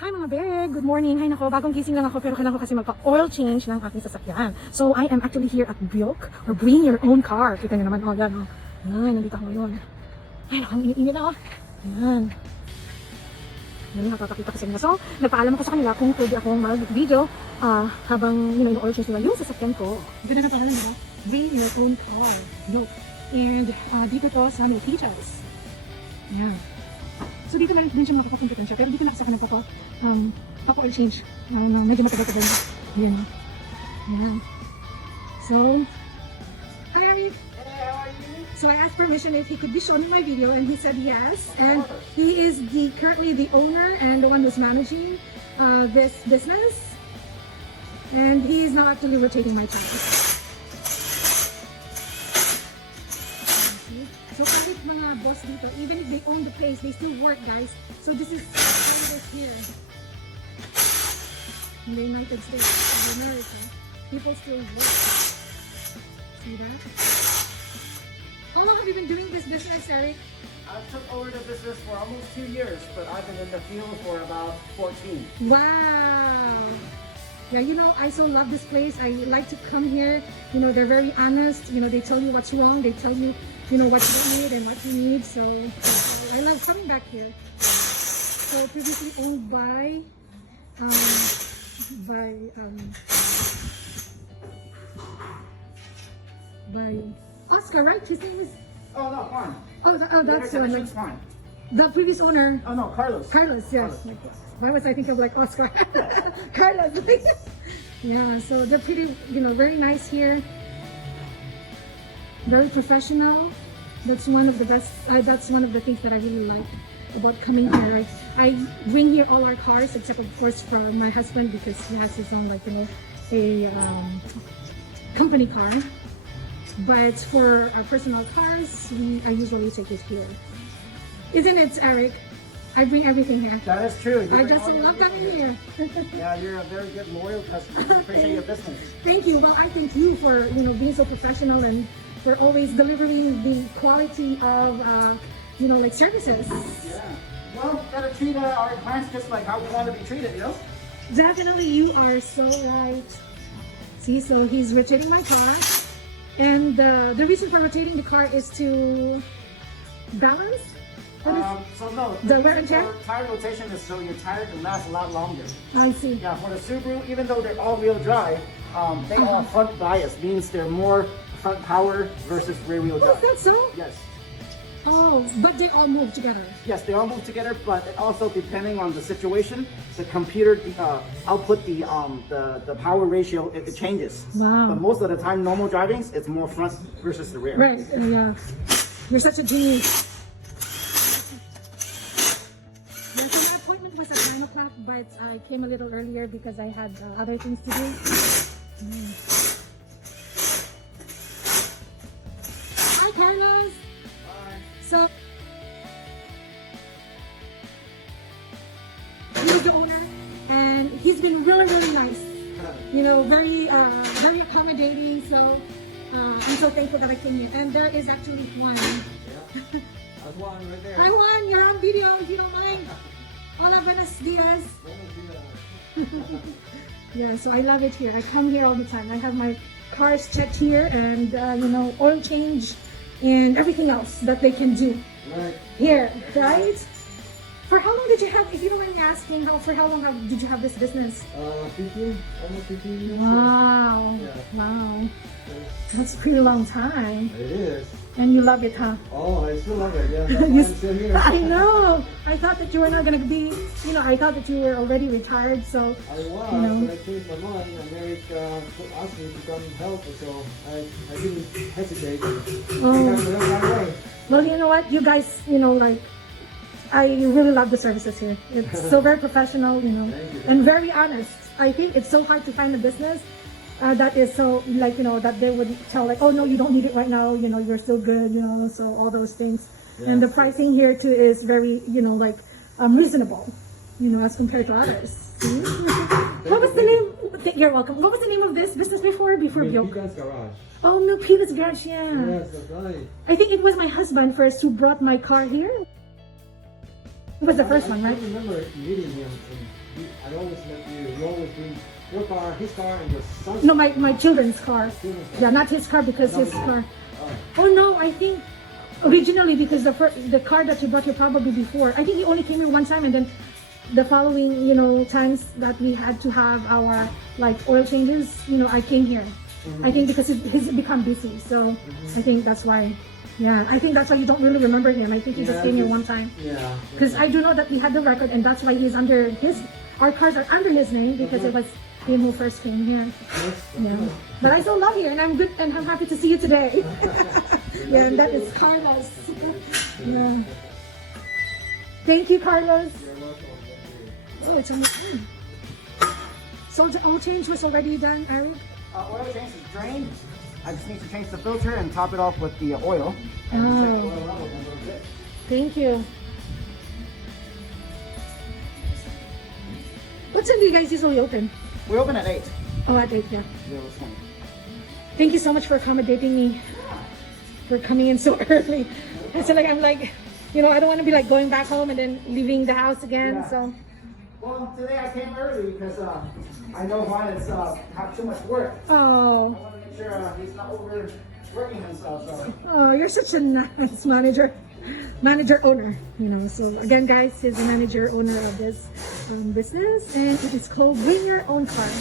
Hi mga bear! Good morning! Hi nako, bagong gising lang ako pero kailangan ko kasi magpa-oil change ng aking sasakyan. So I am actually here at BYOC or Bring Your Own Car. Kita nyo naman, oh yan, oh. Yan, nandito ako ngayon. Ay nako, ang init-init na, oh. Yan. Yan, nakakakita kasi nila. So, nagpaalam ako sa kanila kung pwede akong mag-video habang, in-oil change nila yung sasakyan ko. Ganda na pangalan, diba? Bring Your Own Car. Look. And dito to sa Milpitas. Yan. So dito na din siya makakakompetensya, pero dito na kasi ako nagpapa-oil change na medyo matagal-tagal. Yan. Yan. So, hi Ari! Hey, how are you? So I asked permission if he could be shown in my video and he said yes. And he is currently the owner and the one who's managing this business. And he is now actually rotating my tires. So kahit mga boss dito, even if they own the place, they still work, guys. So this is here in the United States of America. People still work. See that? How long have you been doing this business, Eric? I took over the business for almost 2 years, but I've been in the field for about 14. Wow! Yeah, you know, I so love this place. I like to come here. You know, they're very honest. You know, they tell you what's wrong. They tell you, you know, what you don't need and what you need. So I love coming back here. So previously owned by Oscar, right? His name is. Oh no, Juan. Oh, that's the one. Like, Juan. the previous owner. Oh no, Carlos. Carlos, yes. Why was I thinking of like Oscar? Carlos. Yeah, so they're pretty, you know, very nice here. Very professional. That's one of the best. That's one of the things that I really like about coming here. I bring here all our cars, except of course for my husband because he has his own, like, you know, a company car. But for our personal cars, I usually take it here. Isn't it, Eric? I bring everything here. That is true. I just love coming here. Yeah, you're a very good loyal customer. Appreciate your business. Thank you. Well, I thank you for, you know, being so professional and for always delivering the quality of, you know, like services. Yeah. Well, gotta treat our clients just like how we want to be treated, you know? Definitely, you are so right. See, so he's rotating my car. And the reason for rotating the car is to balance? So no, The wear and tear? for tire rotation is so your tire can last a lot longer. I see. Yeah, for the Subaru, even though they're all-wheel drive, they are front bias, means they're more front power versus rear-wheel Oh, drive. is that so? Yes. Oh, but they all move together. Yes, they all move together, but it also depending on the situation, the computer output the power ratio it changes. Wow. But most of the time, normal drivings, it's more front versus the rear. Right, yeah. You're such a genius. Yeah, so my appointment was at 9 o'clock, but I came a little earlier because I had other things to do. Hi, Carlos. Bye. So, he's the owner, and he's been really, really nice. You know, very accommodating. So, I'm so thankful that I came here. And there is actually Juan. Yeah. That's Juan right there. Hi Juan, you're on video if you don't mind. Hola, buenos dias. Yeah, so I love it here. I come here all the time. I have my cars checked here and, you know, oil change and everything else that they can do Right. here, right? For how long did you have, if you don't mind me asking, for how long did you have this business? 15, almost 15 years. Wow, Yeah. wow. That's a pretty long time. It is. And you love it, huh? Oh, I still love it. Yeah, that's why You I'm still here. I know. I thought that you were not gonna be, you know, I thought that you were already retired, so. I was, You know. but I changed my mind. And Eric asked me to come help, so I didn't hesitate. Oh. I got right away. Well, you know what? You guys, you know, like, I really love the services here. It's so very professional, you know, Thank you. and very honest. I think it's so hard to find a business that is so, like, you know, that they would tell, like, oh, no, you don't need it right now, you know, you're still good, you know, so all those things. And the Yes. pricing here, too, is very, you know, like, reasonable, you know, as compared to others. See? What was the name? You're welcome. What was the name of this business before BYOC? Milpitas Garage. Oh, Milpitas Garage, yeah. Yes, that's right. I think it was my husband first who brought my car here. It was the first one, I right? remember meeting him, and I always met you. You always bring your car, his car, and your son's No, my children's car. children's car. Yeah, not his car because his car. Oh. Oh no, I think originally because the car that you brought here probably before. I think he only came here one time, and then the following, you know, times that we had to have our like oil changes, you know, I came here. I think because he's become busy, so I think that's why. Yeah, I think that's why you don't really remember him. I think he just Yeah, came here just- one time. Yeah. Because I do know that he had the record, and that's why he's under his. Our cars are under his name because it was him who first came here. Yes. Yeah, but I still love you, and I'm good, and I'm happy to see you today. Yeah, and that is Carlos. Yeah. Thank you, Carlos. You're welcome. Thank you. Oh, it's almost done. So the oil change was already done, Eric? Oil change is drained. I just need to change the filter and top it off with the oil. And Oh. check the oil level, and we're good. Thank you. What time do you guys usually open? We open at 8. Oh, at 8, yeah. 0:20. Thank you so much for accommodating me. For coming in so early. I feel like I'm like, you know, I don't want to be like going back home and then leaving the house again. Yeah. So, Well, today I came early because I know Juan is have too much work. I oh, want to make sure he's not overworking himself. So. oh, you're such a nice manager owner. You know. So again, guys, he's the manager owner of this business, and it is called Bring Your Own Car.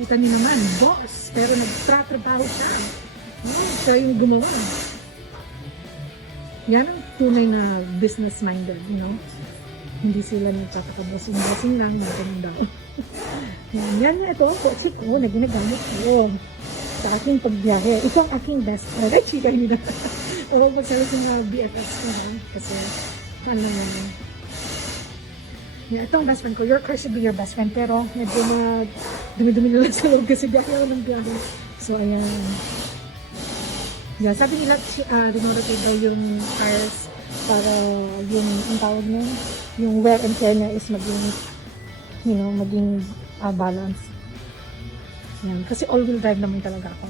Kita niyo naman, boss, pero nagtatrabaho siya. Siya yung gumawa. Yan ang tunay na business-minded, you know? Hindi sila nagtataka-bossing-bossing lang, ganun daw. Yan ito, kotse ko na ginagamit ko sa aking pagbiyahe. Ito ang aking best friend. Ay, chika, hindi na. O, magsabi sa mga BFFs ko, ha? Kasi, alam mo na. Yeah, ito ang best friend ko. Your car should be your best friend. Pero, medyo na dumi-dumi na lang sa loob kasi biyahe ako ng biyahe. So, ayan. Yeah, sabi nila, dinorotate daw yung tires para yung, ang tawag niya, yung wear and tear niya is maging, you know, maging balance. Yan, kasi all-wheel drive naman talaga ako.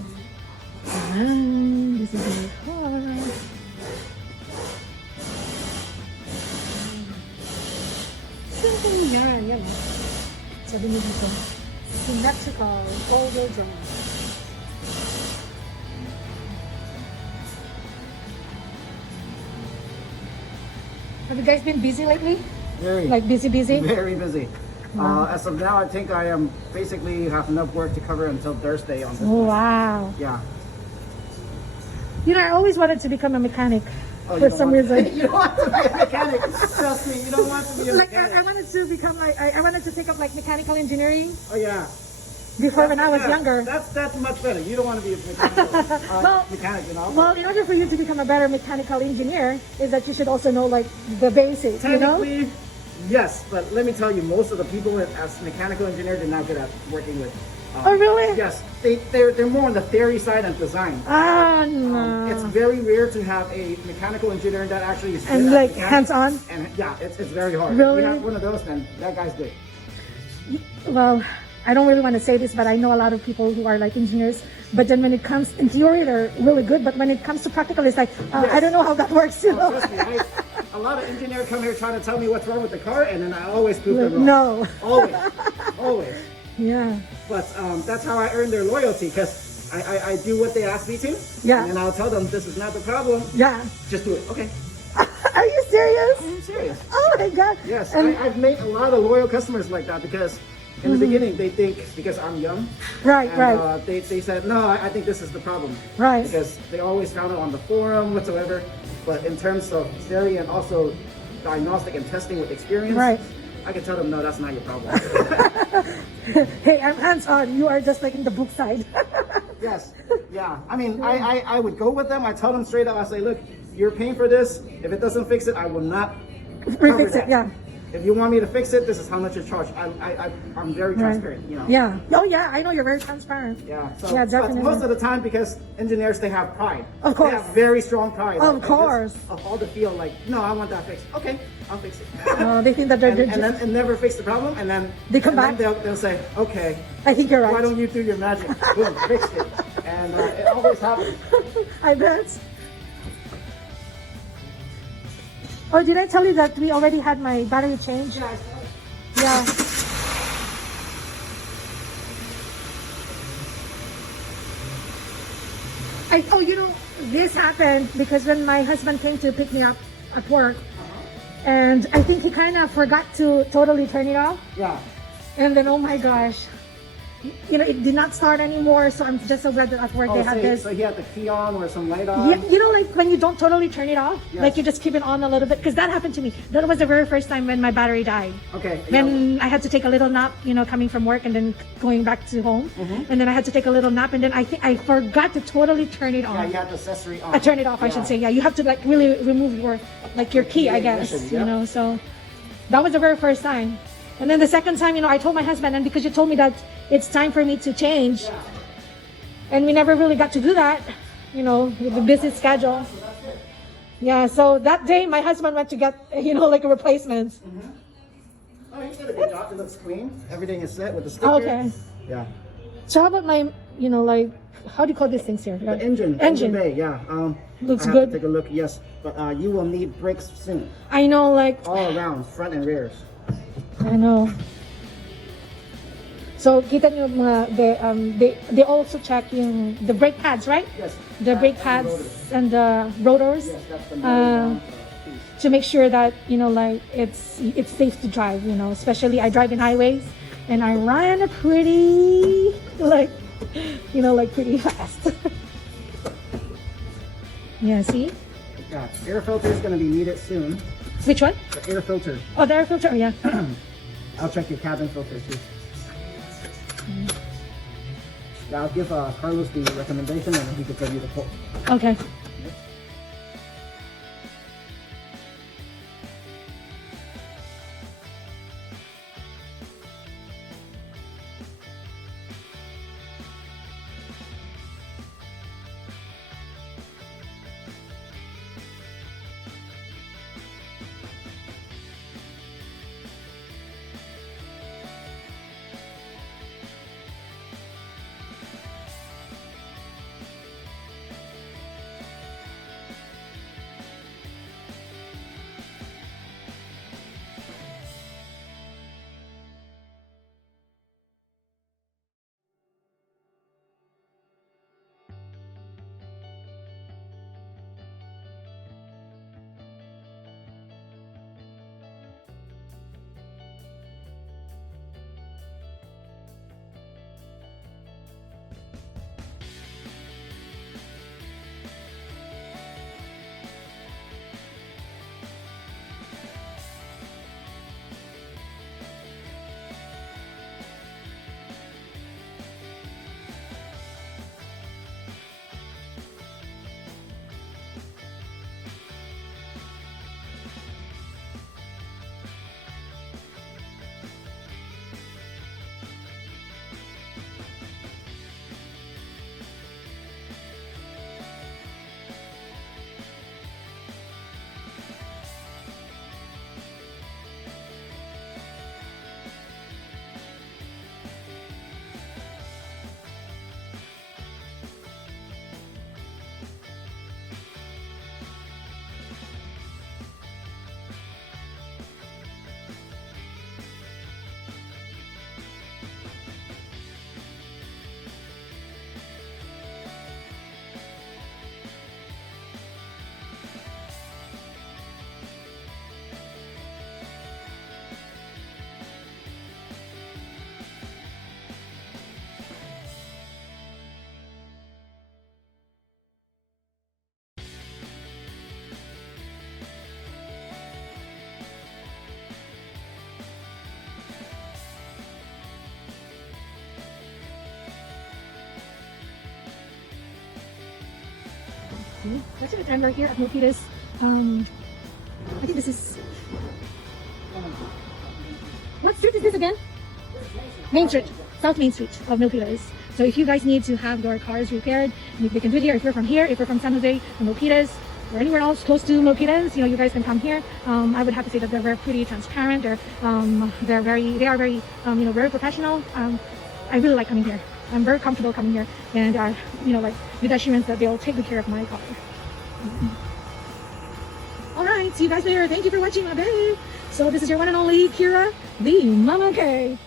Ayan, this is my car. Simple yan, yan. Sabi niyo dito, symmetrical, all-wheel drive. Have you guys been busy lately? Very, Like busy? very busy. As of now, I think I am basically have enough work to cover until Thursday on this. Oh, wow. Yeah. You know, I always wanted to become a mechanic Oh, you for don't some want- reason. You don't want to be a mechanic. Trust me, you don't want to be a Like, mechanic. I wanted to become like, I wanted to take up like mechanical engineering Oh yeah. before when I was Yeah, younger. That's much better. You don't want to be a mechanical, Well- mechanic, you know. Well, in order for you to become a better mechanical engineer, is that you should also know like the basics, you know? Technically, yes, but let me tell you, most of the people as mechanical engineers, they're not good at working with. Oh, really? Yes, they're more on the theory side and design. Ah, no. It's very rare to have a mechanical engineer that actually is And good at like mechanics. hands-on? And yeah, it's very hard. Really? If you have one of those, then that guy's good. Well, I don't really want to say this, but I know a lot of people who are like engineers. But then when it comes in theory, they're really good. But when it comes to practical, it's like I don't know how that works. You know? Trust me, a lot of engineers come here trying to tell me what's wrong with the car, and then I always prove them wrong. No. Always, always. Yeah. But that's how I earn their loyalty, because I do what they ask me to. Yeah. And then I'll tell them this is not the problem. Yeah. Just do it. Okay. Are you serious? I'm serious. Oh my god. Yes. And, I've made a lot of loyal customers like that, because in the beginning they think because I'm young. right, And, right, they said, no, I think this is the problem. right. Because they always found it on the forum, whatsoever. But in terms of theory and also diagnostic and testing with experience, Right. I can tell them, no, that's not your problem. Hey, I'm hands-on. You are just like in the book side. Yes, yeah. I mean, I would go with them. I tell them straight up, I say, look, you're paying for this. If it doesn't fix it, I will not cover Refix that. it. Yeah. If you want me to fix it, this is how much it's charged. I'm very transparent, you know. Yeah. Oh yeah. I know you're very transparent. Yeah, so, Yeah, but definitely. most of the time, because engineers, they have pride. Of course. They have very strong pride. Of Like, course. Of all the feel, like, no, I want that fixed. Okay, I'll fix it. They think that they're. and never fix the problem, and then They come and then back? They'll say, okay, I think you're why right. don't you do your magic? Boom, fixed it, and it always happens. I bet. Or did I tell you that we already had my battery changed? Yeah. Oh, you know, this happened because when my husband came to pick me up at work, and I think he kind of forgot to totally turn it off. Yeah. And then, oh my gosh, you know, it did not start anymore. So I'm just so glad that at work they had this. So he had the key on or some light on? Yeah, you know, like when you don't totally turn it off, Yes. like you just keep it on a little bit. Because that happened to me. That was the very first time when my battery died. Okay. When I had to take a little nap, you know, coming from work and then going back to home. And then I had to take a little nap, and then I think I forgot to totally turn it on. Yeah, you had the accessory on. I turned it off, I should say. Yeah, you have to like really remove your key, I guess. ignition, You yep. know, so that was the very first time. And then the second time, you know, I told my husband, and because you told me that it's time for me to change, and we never really got to do that, you know, with the busy schedule. Yeah, so that day my husband went to get, you know, like a replacement. Oh, you did a good job. It looks clean. Everything is set with the sticker. Oh, okay. Yeah. So how about my, you know, like, how do you call these things here? The engine bay, yeah. Looks I have good. to take a look, yes. But you will need brakes soon. I know, like, All around, front and rears. I know. So kita nyo they also check yung the brake pads, right? Yes. The brake pads and the rotors, Yes, that's the motor piece. to make sure that, you know, like it's safe to drive, you know, especially I drive in highways and I run pretty like, you know, like pretty fast. Yeah, see? Yeah, air filter is going to be needed soon. Which one? The air filter. Oh, the air filter. Oh, yeah. I'll check your cabin filter too. Yeah, I'll give Carlos the recommendation and he can tell you the quote. Okay. That's it. And we're here at Milpitas. I think this is. What street is this again? Main Street, South Main Street of Milpitas. So if you guys need to have your cars repaired, they can do it here. If you're from here, if you're from San Jose, from Milpitas, or anywhere else close to Milpitas, you know, you guys can come here. I would have to say that they're very pretty transparent. They are very, you know, very professional. I really like coming here. I'm very comfortable coming here, and you know, like with assurance that they'll take good care of my car. All right. right, see you guys later. Thank you for watching, my babe. So this is your one and only Kira, the Mama K.